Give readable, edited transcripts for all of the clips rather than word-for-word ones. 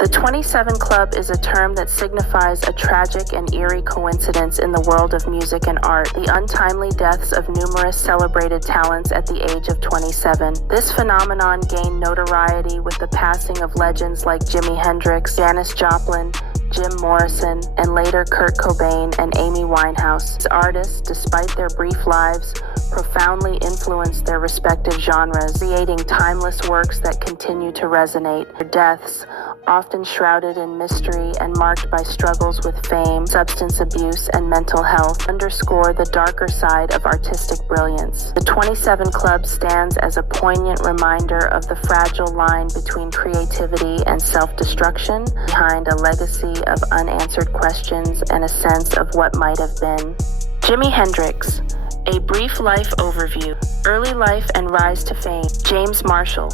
The 27 Club is a term that signifies a tragic and eerie coincidence in the world of music and art, the untimely deaths of numerous celebrated talents at the age of 27. This phenomenon gained notoriety with the passing of legends like Jimi Hendrix, Janis Joplin, Jim Morrison, and later Kurt Cobain and Amy Winehouse. These artists, despite their brief lives, profoundly influenced their respective genres, creating timeless works that continue to resonate. Their deaths, often shrouded in mystery and marked by struggles with fame, substance abuse, and mental health, underscore the darker side of artistic brilliance. The 27 Club stands as a poignant reminder of the fragile line between creativity and self-destruction, behind a legacy of unanswered questions and a sense of what might have been. Jimi Hendrix, a brief life overview, early life and rise to fame. James Marshall.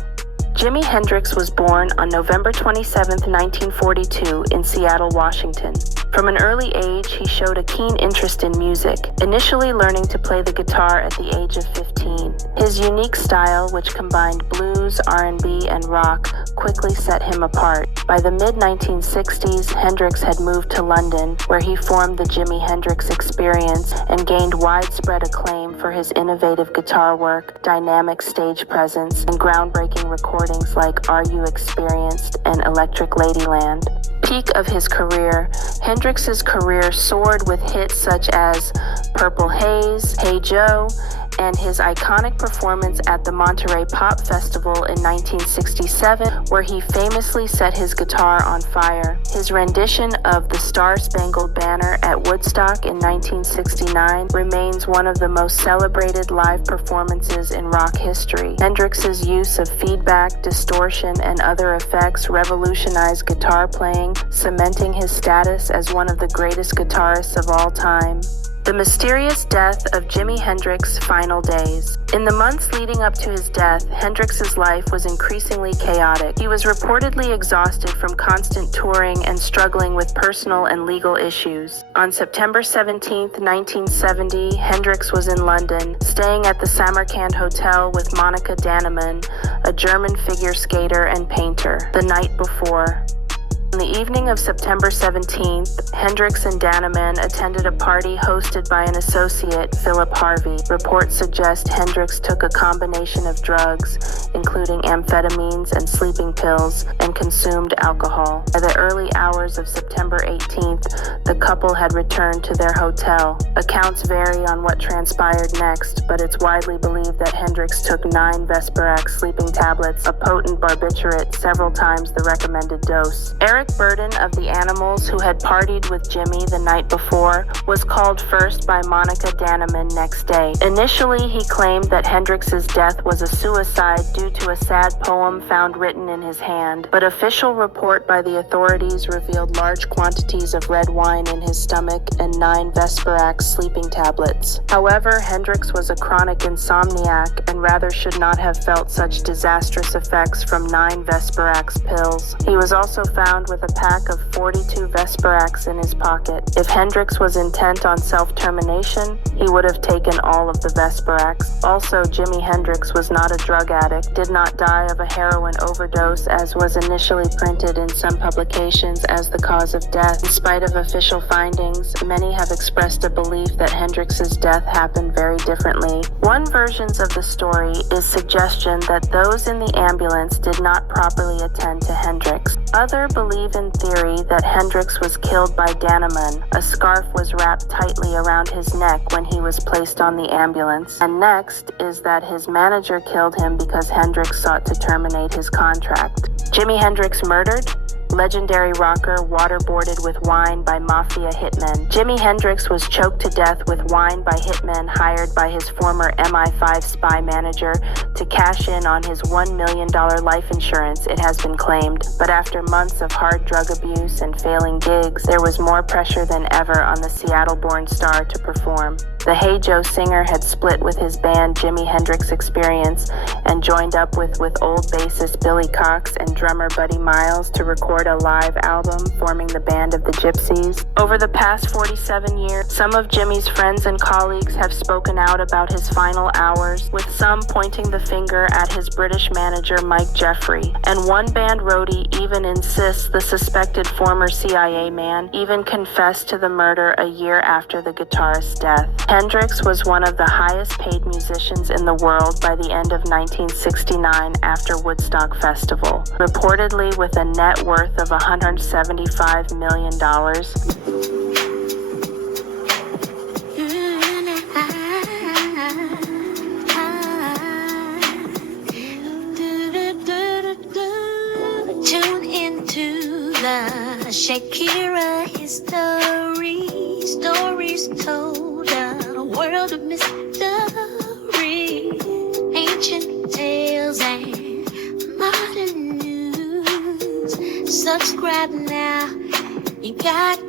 Jimi Hendrix was born on November 27, 1942 in Seattle, Washington. From an early age, he showed a keen interest in music, initially learning to play the guitar at the age of 15. His unique style, which combined blues, R&B, and rock, quickly set him apart. By the mid-1960s, Hendrix had moved to London, where he formed the Jimi Hendrix Experience and gained widespread acclaim for his innovative guitar work, dynamic stage presence, and groundbreaking recordings like Are You Experienced and Electric Ladyland. Peak of his career, Hendrix's career soared with hits such as Purple Haze, Hey Joe, and his iconic performance at the Monterey Pop Festival in 1967, where he famously set his guitar on fire. His rendition of the Star-Spangled Banner at Woodstock in 1969 remains one of the most celebrated live performances in rock history. Hendrix's use of feedback, distortion, and other effects revolutionized guitar playing, cementing his status as one of the greatest guitarists of all time. The mysterious death of Jimi Hendrix's final days. In the months leading up to his death, Hendrix's life was increasingly chaotic. He was reportedly exhausted from constant touring and struggling with personal and legal issues. On September 17, 1970, Hendrix was in London, staying at the Samarkand Hotel with Monika Dannemann, a German figure skater and painter. The night before, on the evening of September 17th, Hendrix and Dannemann attended a party hosted by an associate, Philip Harvey. Reports suggest Hendrix took a combination of drugs, including amphetamines and sleeping pills, and consumed alcohol. By the early hours of September 18th, the couple had returned to their hotel. Accounts vary on what transpired next, but it's widely believed that Hendrix took 9 Vesperax sleeping tablets, a potent barbiturate several times the recommended dose. Eric Burden of the Animals, who had partied with Jimi the night before, was called first by Monika Dannemann next day. Initially, he claimed that Hendrix's death was a suicide due to a sad poem found written in his hand, but official report by the authorities revealed large quantities of red wine in his stomach and 9 Vesperax sleeping tablets. However, Hendrix was a chronic insomniac and rather should not have felt such disastrous effects from 9 Vesperax pills. He was also found with a pack of 42 Vesperax in his pocket. If Hendrix was intent on self-termination, he would have taken all of the Vesperax. Also, Jimi Hendrix was not a drug addict, did not die of a heroin overdose as was initially printed in some publications as the cause of death. In spite of official findings, many have expressed a belief that Hendrix's death happened very differently. One version of the story is suggestion that those in the ambulance did not properly attend to Hendrix. Others believe in theory that Hendrix was killed by Dannemann. A scarf was wrapped tightly around his neck when he was placed on the ambulance. And next is that his manager killed him because Hendrix sought to terminate his contract. Jimi Hendrix murdered? Legendary rocker waterboarded with wine by mafia hitmen. Jimi Hendrix was choked to death with wine by hitmen hired by his former MI5 spy manager to cash in on his $1 million life insurance, it has been claimed. But after months of hard drug abuse and failing gigs, there was more pressure than ever on the Seattle-born star to perform. The Hey Joe singer had split with his band Jimi Hendrix Experience and joined up with old bassist Billy Cox and drummer Buddy Miles to record record a live album, forming the Band of the Gypsies. Over the past 47 years, some of Jimi's friends and colleagues have spoken out about his final hours, with some pointing the finger at his British manager Mike Jeffrey. And one band roadie even insists the suspected former CIA man even confessed to the murder a year after the guitarist's death. Hendrix was one of the highest paid musicians in the world by the end of 1969 after Woodstock Festival, reportedly with a net worth of $175 million. Tune into the Shakira history, stories told, a world of mystery, ancient tales and modern news. Subscribe now, you got